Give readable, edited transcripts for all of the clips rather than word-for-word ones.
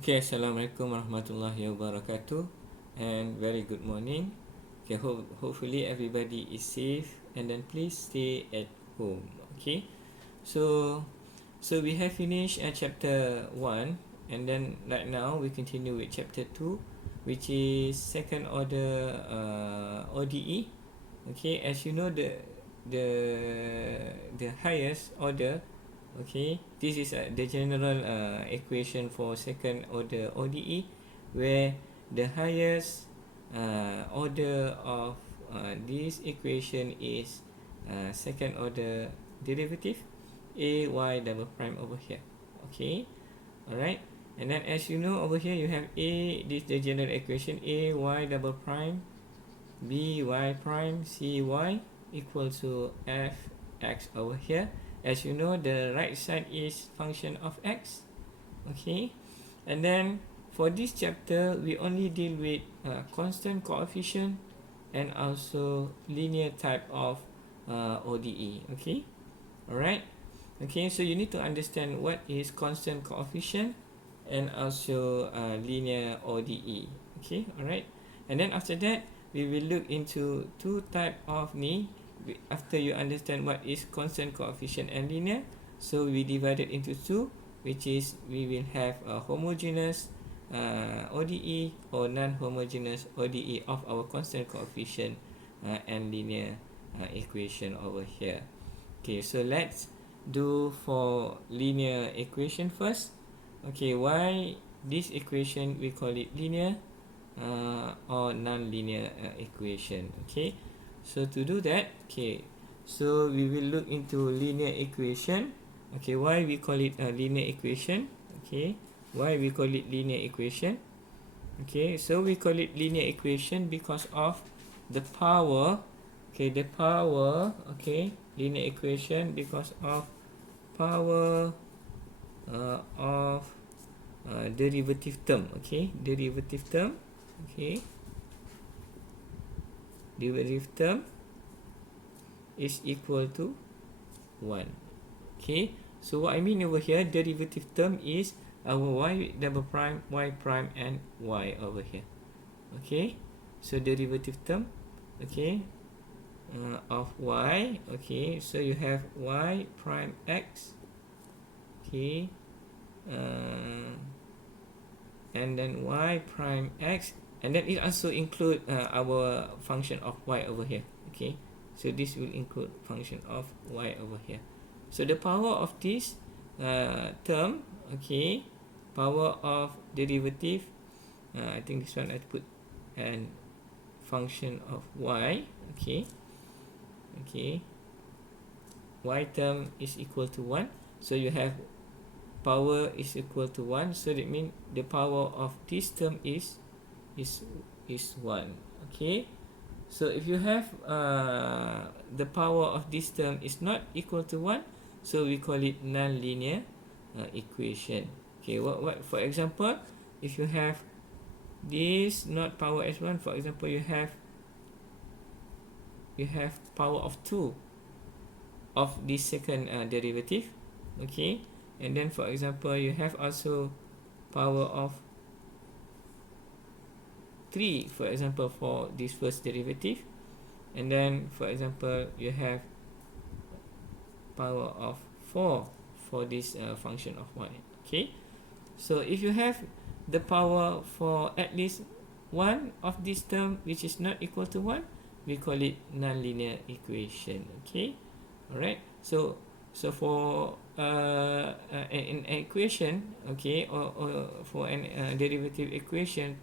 Okay, Assalamualaikum warahmatullahi wabarakatuh, and very good morning. Okay, hopefully everybody is safe, and then please stay at home. Okay, so we have finished chapter 1, and then right now we continue with chapter 2, which is second order ODE. Okay, as you know, the the highest order. Okay, this is the general equation for second order ODE, where the highest order of this equation is second order derivative a y double prime over here. Okay, alright, and then as you know, over here you have a, this the general equation, a y double prime b y prime c y equal to f x over here. As you know, the right side is function of x. Okay, and then for this chapter we only deal with constant coefficient and also linear type of ODE. Okay, alright. Okay, so you need to understand what is constant coefficient and also linear ODE. Okay, alright, and then after that we will look into two type of ni. After you understand what is constant coefficient and linear, so we divide it into two, which is we will have a homogeneous ODE or non-homogeneous ODE of our constant coefficient and linear equation over here. Okay, so let's do for linear equation first. Okay, why this equation we call it linear or non-linear equation? Okay, so to do that, okay, so we will look into linear equation. Okay, why we call it a linear equation? Okay, why we call it linear equation? Okay, so we call it linear equation because of the power. Okay, the power. Okay, linear equation because of power of derivative term. Okay, derivative term. Okay, derivative term is equal to 1. Okay, so what I mean over here, derivative term is our y double prime, y prime, and y over here. Okay, so derivative term, okay, of y. Okay, so you have y prime x. Okay, and then y prime x, and then it also include our function of y over here. Okay, so this will include function of y over here. So the power of this term, okay, power of derivative, I think this one I put an function of y. Okay, okay, y term is equal to 1, so you have power is equal to 1, so that means the power of this term is 1. Okay, so if you have the power of this term is not equal to 1, so we call it non-linear equation. Okay, what for example, if you have this not power as 1, for example, you have power of 2 of this second derivative. Okay, and then for example you have also power of 3, for example, for this first derivative, and then for example you have power of 4 for this function of y. Okay, so if you have the power for at least one of this term which is not equal to 1, we call it non-linear equation. Okay, alright, so for an equation, okay, or for an derivative equation,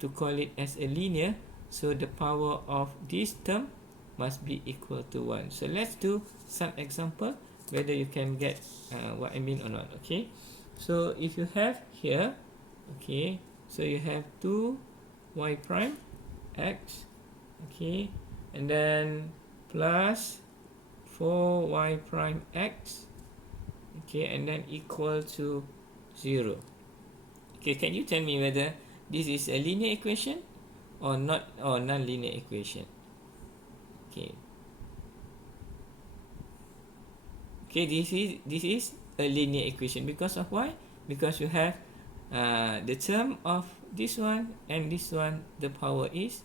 to call it as a linear, so the power of this term must be equal to 1. So let's do some example whether you can get what I mean or not. Okay, so if you have here, okay, so you have 2 y prime x, okay, and then plus 4 y prime x, okay, and then equal to 0. Okay, can you tell me whether this is a linear equation or not, or non-linear equation? Okay, okay, this is a linear equation because of why? Because you have the term of this one and this one, the power is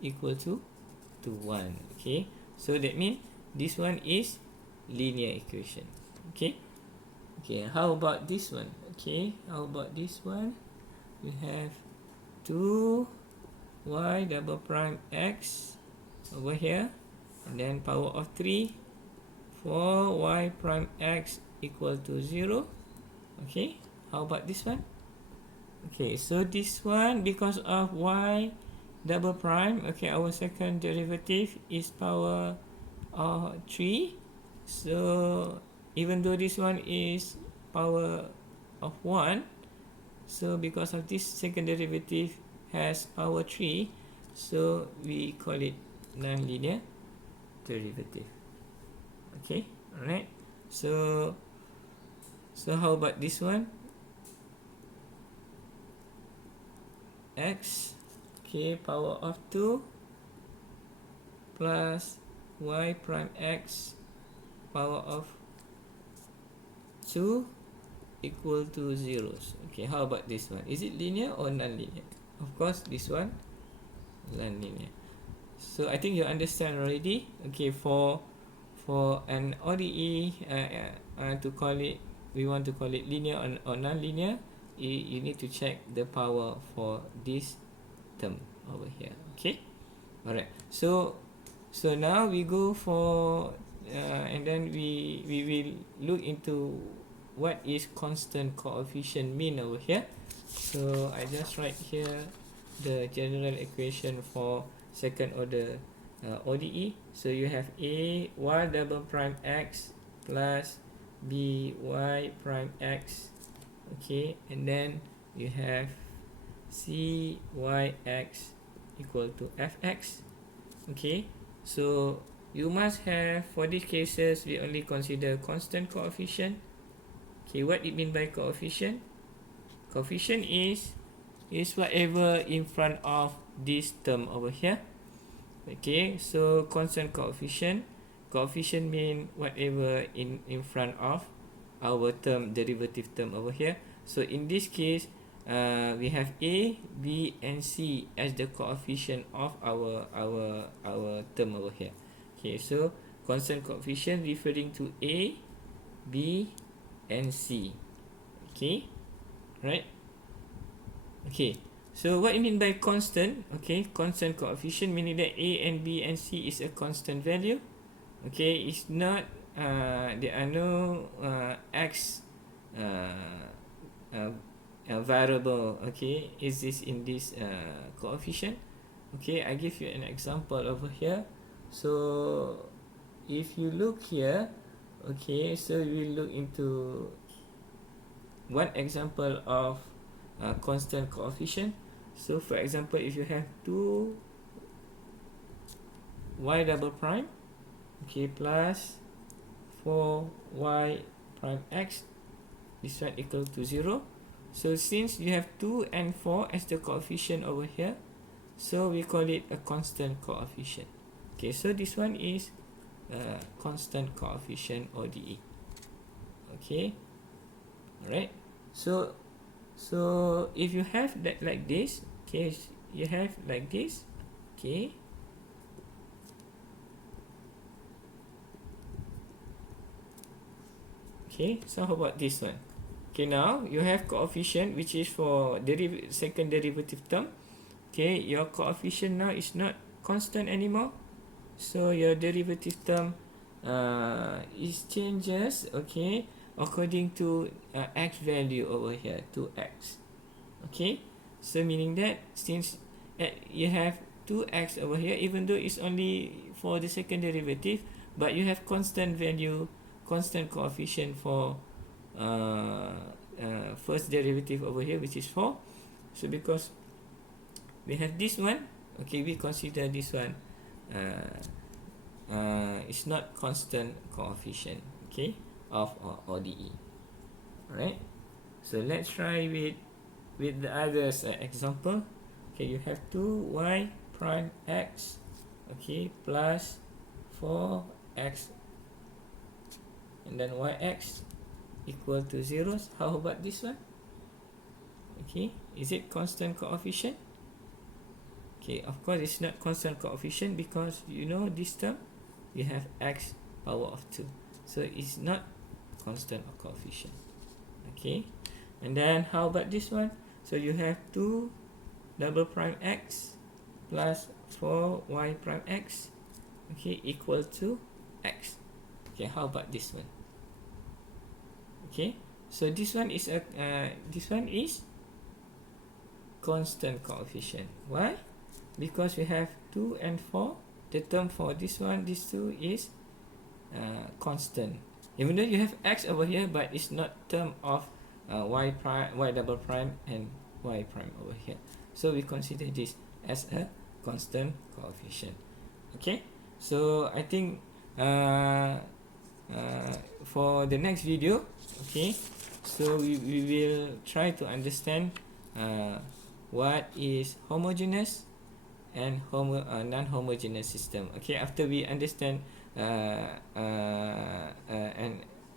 equal to 1. Okay, so that means this one is linear equation. Okay, how about this one? Okay, how about this one? We have 2y double prime x over here, and then power of 3 4y prime x equal to 0. Okay, how about this one? Okay, so this one, because of y double prime, okay, our second derivative is power of 3. So even though this one is power of 1, so because of this second derivative has power 3, so we call it non-linear derivative. Okay, alright. So how about this one? X, okay, power of 2 plus y prime x power of 2 equal to 0. Okay, how about this one? Is it linear or non-linear? Of course, this one non-linear. So I think you understand already. Okay, for an ODE, to call it, we want to call it linear or non-linear, you need to check the power for this term over here. Okay, alright. So now we go for and then we will look into what is constant coefficient mean over here. So I just write here the general equation for second order ODE. So you have a y double prime x plus b y prime x, okay, and then you have c y x equal to fx. Okay, so you must have, for these cases we only consider constant coefficient. Okay, what it mean by coefficient? Coefficient is whatever in front of this term over here. Okay, so constant coefficient mean whatever in front of our term, derivative term over here. So in this case, we have a, b and c as the coefficient of our term over here. Okay, so constant coefficient referring to a, b and c. Okay, right? Okay, so what you mean by constant? Okay, constant coefficient meaning that a and b and c is a constant value. Okay, it's not there are no x variable, okay, is this in this coefficient. Okay, I give you an example over here. So if you look here, okay, so we will look into one example of constant coefficient. So for example, if you have 2 y double prime, okay, plus 4y prime x, this one equal to 0. So since you have 2 and 4 as the coefficient over here, so we call it a constant coefficient. Okay, so this one is constant coefficient ODE. Okay, alright. So if you have that like this, okay, you have like this, okay. Okay, so how about this one? Okay, now you have coefficient which is for second derivative term. Okay, your coefficient now is not constant anymore. So your derivative term is changes, okay, according to x value over here, 2x. Okay, so meaning that since you have 2x over here, even though it's only for the second derivative, but you have constant value, constant coefficient for first derivative over here, which is 4. So because we have this one, okay, we consider this one it's not constant coefficient, okay, of ODE. Alright, so let's try with the others example. Okay, you have 2y prime x, okay, plus 4x and then yx equal to 0. How about this one? Okay, is it constant coefficient? Okay, of course it's not constant coefficient because you know this term you have x power of 2, so it's not constant or coefficient. Okay, and then how about this one? So you have 2 double prime x plus 4y prime x, okay, equal to x. Okay, how about this one? Okay, so this one is constant coefficient. Why? Because we have 2 and 4. The term for this one, these two is constant. Even though you have x over here, but it's not term of y prime, y double prime, and y prime over here. So we consider this as a constant coefficient. Okay, so I think for the next video, okay, so we will try to understand what is homogeneous and non-homogeneous system. Okay, after we understand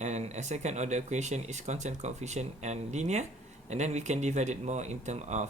and a second order equation is constant coefficient and linear, and then we can divide it more in terms of